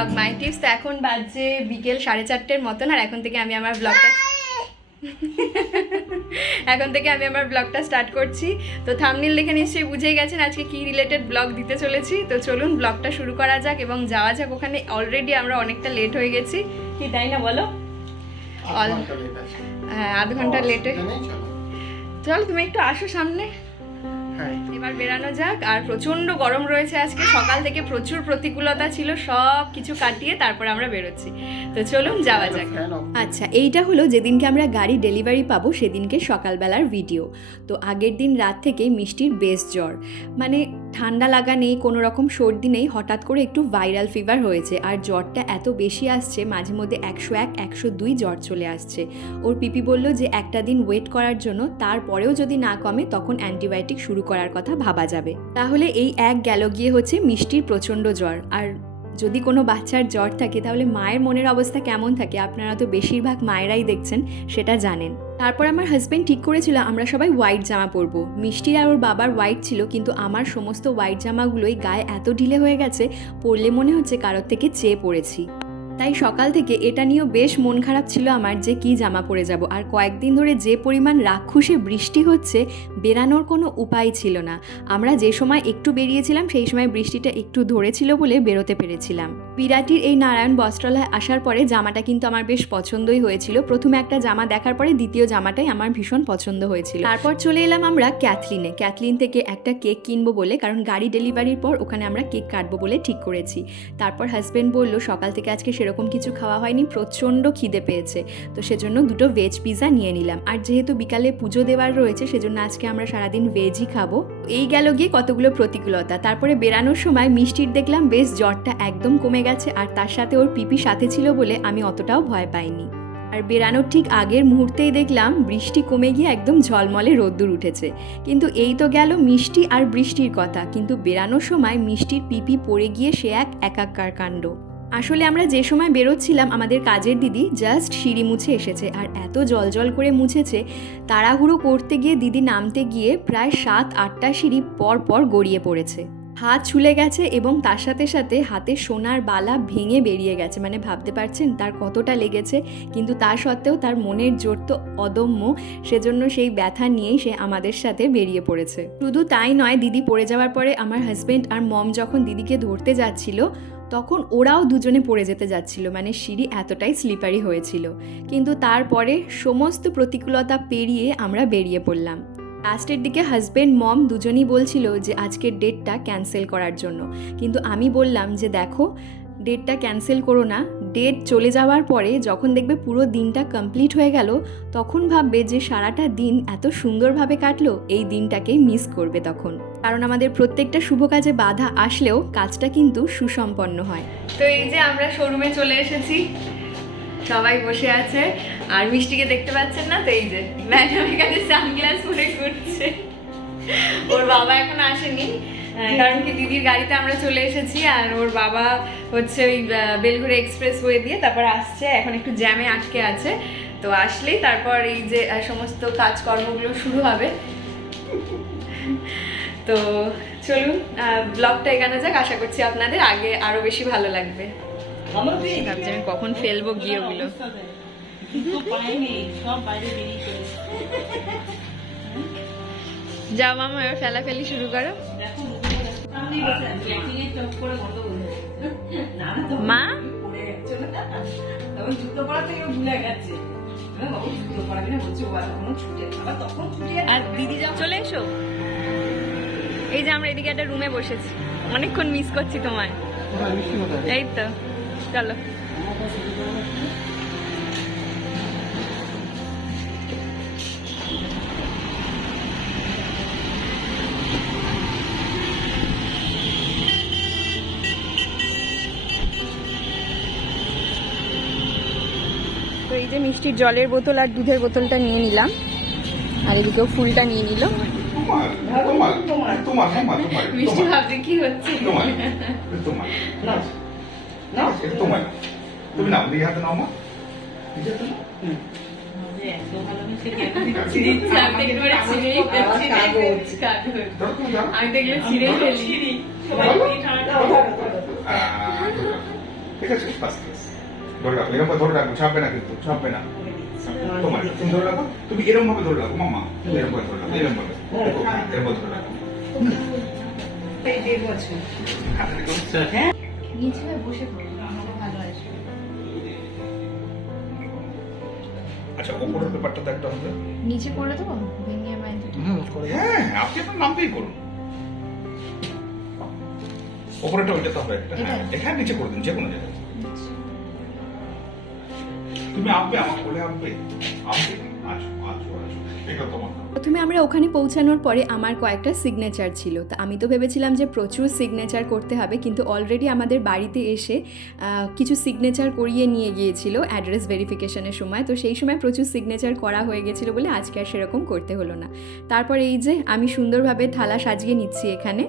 Blog মাই tips. তো এখন বাজে বিকেল 4:30 মতন, আর এখন থেকে আমি আমার ব্লগটা স্টার্ট করছি। তো থাম্বনেল দেখে নিশ্চয়ই বুঝেই গেছেন আজকে কি রিলেটেড ব্লগ দিতে চলেছি। তো চলুন ব্লগটা শুরু করা যাক এবং যাওয়া যাক ওখানে। অলরেডি আমরা অনেকটা লেট হয়ে গেছি, কি তাই না বলো? হ্যাঁ, আধ ঘন্টা লেটে। চল তুমি একটু আসো সামনে, এবার বেরানো যাক। আর প্রচন্ড গরম রয়েছে আজকে, সকাল থেকে প্রচুর প্রতিকূলতা ছিল, সব কিছু কাটিয়ে তারপর আমরা বেরোচ্ছি। তো চলুন যাওয়া যাক। আচ্ছা, এইটা হলো যেদিনকে আমরা গাড়ি ডেলিভারি পাবো সেদিনকে সকালবেলার ভিডিও। তো আগের দিন রাত থেকে মিষ্টির বেশ জ্বর, মানে ঠান্ডা লাগা নেই, কোনো রকম সর্দি নেই, হঠাৎ করে একটু ভাইরাল ফিভার হয়েছে। আর জ্বরটা এত বেশি আসছে, মাঝে মধ্যে 101, 102 জ্বর চলে আসছে। ওর পিপি বলল যে একটা দিন ওয়েট করার জন্য, তারপরেও যদি না কমে তখন অ্যান্টিবায়োটিক শুরু করার কথা ভাবা যাবে। তাহলে এই এক গেল গিয়ে হচ্ছে মিষ্টির প্রচণ্ড জ্বর। আর যদি কোনো বাচ্চার জ্বর থাকে তাহলে মায়ের মনের অবস্থা কেমন থাকে, আপনারা তো বেশিরভাগ মায়েরাই দেখছেন, সেটা জানেন। তারপর আমার হাজব্যান্ড ঠিক করেছিল আমরা সবাই হোয়াইট জামা পরবো। মিষ্টির আর ওর বাবার হোয়াইট ছিল, কিন্তু আমার সমস্ত হোয়াইট জামাগুলোই গায়ে এত ঢিলে হয়ে গেছে, পরলে মনে হচ্ছে কারোর থেকে চেয়ে পড়েছি। তাই সকাল থেকে এটা নিয়েও বেশ মন খারাপ ছিল আমার যে কি জামা পরে যাব। আর কয়েকদিন ধরে যে পরিমাণ রাক্ষসে বৃষ্টি হচ্ছে, বেরানোর কোনো উপায় ছিল না। আমরা যে সময় একটু বেরিয়েছিলাম সেই সময় বৃষ্টিটা একটু ধরেছিল বলে বেরোতে পেরেছিলাম। বিরাটির এই নারায়ণ বস্ত্রালয় আসার পরে জামাটা কিন্তু আমার বেশ পছন্দই হয়েছিল। প্রথমে একটা জামা দেখার পরে দ্বিতীয় জামাটাই আমার ভীষণ পছন্দ হয়েছিল। তারপর চলে এলাম আমরা ক্যাথলিন থেকে একটা কেক কিনবো বলে, কারণ গাড়ি ডেলিভারির পর ওখানে আমরা কেক কাটবো বলে ঠিক করেছি। তারপর হাজব্যান্ড বলল সকাল থেকে আজকে সেরকম কিছু খাওয়া হয়নি, প্রচণ্ড খিদে পেয়েছে, তো সেজন্য 2টো ভেজ পিৎজা নিয়ে নিলাম। আর যেহেতু বিকালে পুজো দেওয়ার রয়েছে সেজন্য আজকে আমরা সারাদিন ভেজই খাবো। এই গেল গিয়ে কতগুলো প্রতিকূলতা। তারপরে বেরানোর সময় মিষ্টির দেখলাম বেশ জ্বরটা একদম কমে গেছে, আর তার সাথে ওর পিপি সাথে ছিল বলে আমি অতটাও ভয় পাইনি। আর বেরানোর ঠিক আগের মুহূর্তেই দেখলাম বৃষ্টি কমে গিয়ে একদম ঝলমলে রোদ্দুর উঠেছে। কিন্তু এই তো গেল মিষ্টি আর বৃষ্টির কথা, কিন্তু বেরানোর সময় মিষ্টির পিপি পড়ে গিয়ে সে এক একাকার কাণ্ড। আসলে আমরা যে সময় বেরোচ্ছিলাম আমাদের কাজের দিদি জাস্ট সিঁড়ি মুছে এসেছে, আর এত জল করে মুছেছে, তাড়াহুড়ো করতে গিয়ে দিদি নামতে গিয়ে প্রায় 7-8টা সিঁড়ি পর পর গড়িয়ে পড়েছে। হাত ছুলে গেছে এবং তার সাথে সাথে হাতে সোনার বালা ভেঙে বেরিয়ে গেছে, মানে ভাবতে পারছেন তার কতটা লেগেছে। কিন্তু তা সত্ত্বেও তার মনের জোর তো অদম্য, সেজন্য সেই ব্যথা নিয়েই সে আমাদের সাথে বেরিয়ে পড়েছে। শুধু তাই নয়, দিদি পড়ে যাওয়ার পরে আমার হাজব্যান্ড আর মম যখন দিদিকে ধরতে যাচ্ছিল তখন ওরাও দুজনে পড়ে যেতে যাচ্ছিল, মানে সিঁড়ি এতটাই স্লিপারি হয়েছিল। কিন্তু তারপরে সমস্ত প্রতিকূলতা পেরিয়ে আমরা বেরিয়ে পড়লাম। লাস্টের দিকে হাজব্যান্ড মম দুজনই বলছিল যে আজকের ডেটটা ক্যান্সেল করার জন্য, কিন্তু আমি বললাম যে দেখো ডেটটা ক্যান্সেল করো না, ডেট চলে যাওয়ার পরে যখন দেখবে পুরো দিনটা কমপ্লিট হয়ে গেল তখন ভাববে যে সারাটা দিন এত সুন্দরভাবে কাটলো, এই দিনটাকেই মিস করবে তখন। কারণ আমাদের প্রত্যেকটা শুভ কাজে বাধা আসলেও কাজটা কিন্তু সুসম্পন্ন হয়। তো এই যে আমরা শোরুমে চলে এসেছি, সবাই বসে আছে, আর মিষ্টিকে দেখতে পাচ্ছেন না, তো এই যে ম্যাডাম এখানে সানগ্লাস পরে ঘুরছে। ওর বাবা এখন আসেনি, কারণ কি দিদির গাড়িতে আমরা চলে এসেছি, আর ওর বাবা হচ্ছে ওই বেলঘড়ি এক্সপ্রেস ওয়ে দিয়ে তারপর আসছে, এখন একটু জ্যামে আটকে আছে। তো আসলেই তারপর এই যে সমস্ত কাজকর্মগুলো শুরু হবে। তো চলুন ব্লগটা এখানে যাক, আশা করছি আপনাদের আগে আরো বেশি ভালো লাগবে। ভাবছি আমি কখন ফেলবো গিয়ে ওগুলো। যাও মামা, এবার ফেলাফেলি শুরু করো। মা আর দিদি যাও, চলে এসো। এই যে আমরা এদিকে একটা রুমে বসেছি, অনেকক্ষণ মিস করছি তোমায়। এই তো চলো। তো এই যে মিষ্টির জলের বোতল আর দুধের বোতলটা নিয়ে নিলাম, আর এদিকেও ফুলটা নিয়ে নিল। মিষ্টি ভাবছে কি হচ্ছে। আমি দেখলে ছিঁড়ে ফেলি। ঠিক আছে, ফার্স্ট ক্লাস। ধরে রাখো, এরকম ধরে রাখো, ছাপবে না কিন্তু, ছাপবে না। তোমার তুমি ধরে রাখো, তুমি এরকম ভাবে ধরে রাখো মামা, এরকম ভাবে ধরে রাখো, এরকম ভাবে, এরকম ধরে রাখো। এই 1.5 বছর। হ্যাঁ, নিচে বসে পড়ো, আমাকে ভালো আসবে। আচ্ছা, উপরের পেপারটা তো একটা হবে। নিচে করে দেবো, ভেঙে বাইরে। হ্যাঁ, আপনি আপনার নাম দিয়েই করুন। উপরেটা ওইটা তো হবে একটা, হ্যাঁ, এখানে নিচে করে দিন, যে কোনো জায়গায়। তুমি আসবে, আমার কোলে আসবে, আসবে, আসো, আসো, আসো, এটা তোমার। প্রথমে আমরা ওখানে পৌঁছানোর পরে আমার কয়েকটা সিগনেচার ছিল, তো আমি তো ভেবেছিলাম যে প্রচুর সিগনেচার করতে হবে, কিন্তু অলরেডি আমাদের বাড়িতে এসে কিছু সিগনেচার করিয়ে নিয়ে গিয়েছিল অ্যাড্রেস ভেরিফিকেশনের সময়, তো সেই সময় প্রচুর সিগনেচার করা হয়ে গেছিলো বলে আজকে আর সেরকম করতে হলো না। তারপর এই যে আমি সুন্দরভাবে থালা সাজিয়ে নিচ্ছি এখানে।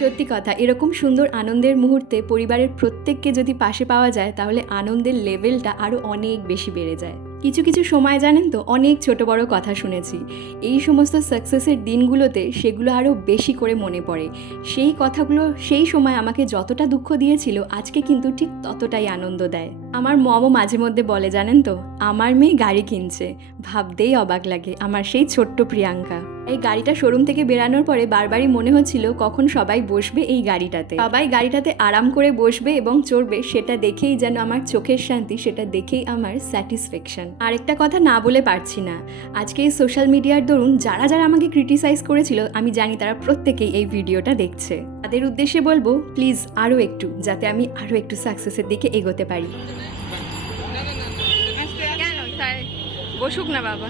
সত্যি কথা, এরকম সুন্দর আনন্দের মুহূর্তে পরিবারের প্রত্যেককে যদি পাশে পাওয়া যায় তাহলে আনন্দের লেভেলটা আরও অনেক বেশি বেড়ে যায়। কিছু কিছু সময় জানেন তো, অনেক ছোট বড় কথা শুনেছি, এই সমস্ত সাকসেসের দিনগুলোতে সেগুলো আরও বেশি করে মনে পড়ে। সেই কথাগুলো সেই সময় আমাকে যতটা দুঃখ দিয়েছিল আজকে কিন্তু ঠিক ততটাই আনন্দ দেয়। আমার মমও মাঝে মধ্যে বলে, জানেন তো, আমার মেয়ে গাড়ি কিনছে, ভাবতেই অবাক লাগে, আমার সেই ছোট্ট প্রিয়াঙ্কা। এই গাড়িটা শোরুম থেকে বেরানোর পরে বারবারই মনে হচ্ছিল কখন সবাই বসবে এই গাড়িটাতে, সবাই গাড়িটাতে আরাম করে বসবে এবং চড়বে, সেটা দেখেই যেন আমার চোখের শান্তি, সেটা দেখেই আমার স্যাটিসফ্যাকশন। আরেকটা কথা না বলে পারছি না, আজকে এই সোশ্যাল মিডিয়ার দরুন যারা যারা আমাকে ক্রিটিসাইজ করেছিল আমি জানি তারা প্রত্যেকেই এই ভিডিওটা দেখছে। তাদের উদ্দেশ্যে বলবো, প্লিজ আরও একটু, যাতে আমি আরও একটু সাকসেসের দিকে এগোতে পারি। কেন স্যার বসুক না বাবা,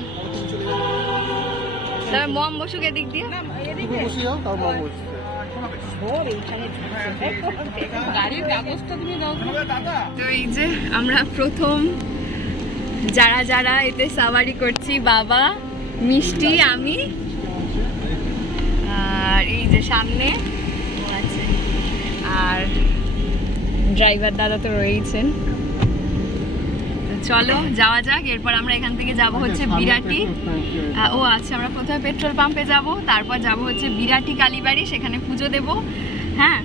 তবে মম বসুক এদিক দিয়ে। তো এই যে আমরা প্রথম যারা যারা এতে সাওয়ারি করছি, বাবা, মিষ্টি, আমি, আর এই যে সামনে আছে, আর ড্রাইভার দাদা তো রয়েছেন। চলো যাওয়া যাক। এরপর আমরা এখান থেকে যাব হচ্ছে বিরাটি। ও আচ্ছা, আমরা প্রথমে পেট্রোল পাম্পে যাব, তারপর যাব হচ্ছে বিরাটি কালীবাড়ি, সেখানে পুজো দেব। হ্যাঁ,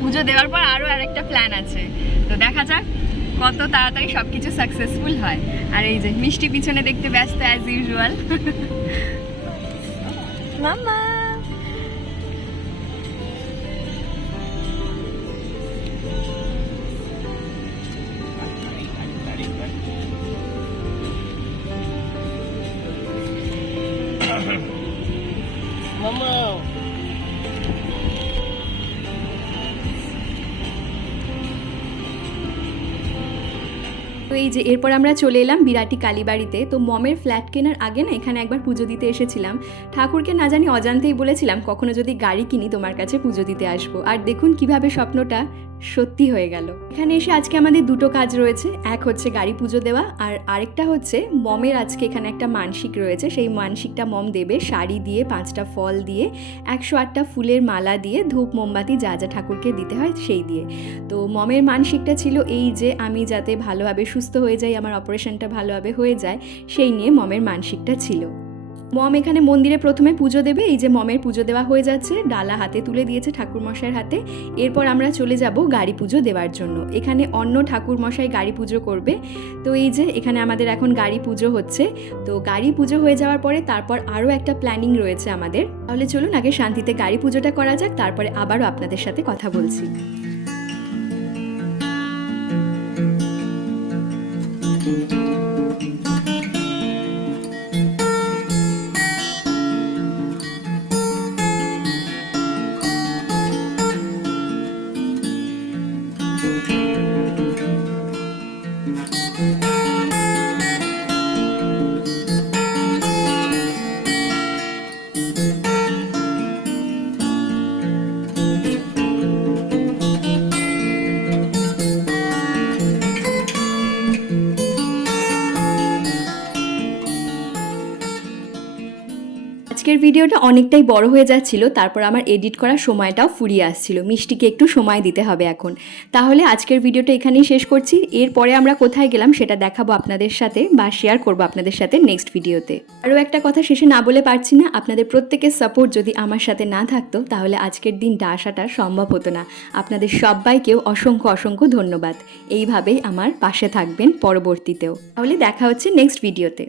পুজো দেওয়ার পর আরও আরেকটা প্ল্যান আছে, তো দেখা যাক কত তাড়াতাড়ি সব কিছু সাকসেসফুল হয়। আর এই যে মিষ্টি পিছনে দেখতে ব্যস্ত অ্যাজ ইউজুয়াল। মামা তো এই যে এরপর আমরা চলে এলাম বিরাটি কালীবাড়িতে। তো মমের ফ্ল্যাট কেনার আগে না এখানে একবার পুজো দিতে এসেছিলাম। ঠাকুরকে না জানি অজান্তেই বলেছিলাম কখনো যদি গাড়ি কিনি তোমার কাছে পুজো দিতে আসবো। আর দেখুন কিভাবে স্বপ্নটা সত্যি হয়ে গেল। এখানে এসে আজকে আমাদের দুটো কাজ রয়েছে, এক হচ্ছে গাড়ি পুজো দেওয়া, আর আরেকটা হচ্ছে মমের আজকে এখানে একটা মানসিক রয়েছে। সেই মানসিকটা মম দেবে শাড়ি দিয়ে, 5টা ফল দিয়ে, 108টা ফুলের মালা দিয়ে, ধূপ মোমবাতি যা যা ঠাকুরকে দিতে হয় সেই দিয়ে। তো মমের মানসিকটা ছিল এই যে আমি যাতে ভালোভাবে সুস্থ হয়ে যাই, আমার অপারেশনটা ভালোভাবে হয়ে যায়, সেই নিয়ে মমের মানসিকটা ছিল। মম এখানে মন্দিরে প্রথমে পুজো দেবে। এই যে মমের পুজো দেওয়া হয়ে যাচ্ছে, ডালা হাতে তুলে দিয়েছে ঠাকুরমশাইয়ের হাতে। এরপর আমরা চলে যাব গাড়ি পুজো দেওয়ার জন্য। এখানে অন্য ঠাকুরমশাই গাড়ি পুজো করবে। তো এই যে এখানে আমাদের এখন গাড়ি পুজো হচ্ছে। তো গাড়ি পুজো হয়ে যাওয়ার পরে তারপর আরও একটা প্ল্যানিং রয়েছে আমাদের। তাহলে চলুন আগে শান্তিতে গাড়ি পুজোটা করা যাক, তারপরে আবারও আপনাদের সাথে কথা বলছি। আজকের ভিডিওটা অনেকটাই বড় হয়ে যাচ্ছিল, তারপর আমার এডিট করার সময়টাও ফুরিয়ে আসছিল। মিষ্টিকে একটু সময় দিতে হবে এখন। তাহলে আজকের ভিডিওটা এখানেই শেষ করছি। এরপরে আমরা কোথায় গেলাম সেটা দেখাবো আপনাদের সাথে বা শেয়ার করবো আপনাদের সাথে নেক্সট ভিডিওতে। আরও একটা কথা শেষে না বলে পারছি না, আপনাদের প্রত্যেকের সাপোর্ট যদি আমার সাথে না থাকতো তাহলে আজকের দিনটা আসাটা সম্ভব হতো না। আপনাদের সবাইকেও অসংখ্য অসংখ্য ধন্যবাদ। এইভাবেই আমার পাশে থাকবেন পরবর্তীতেও। তাহলে দেখা হচ্ছে নেক্সট ভিডিওতে।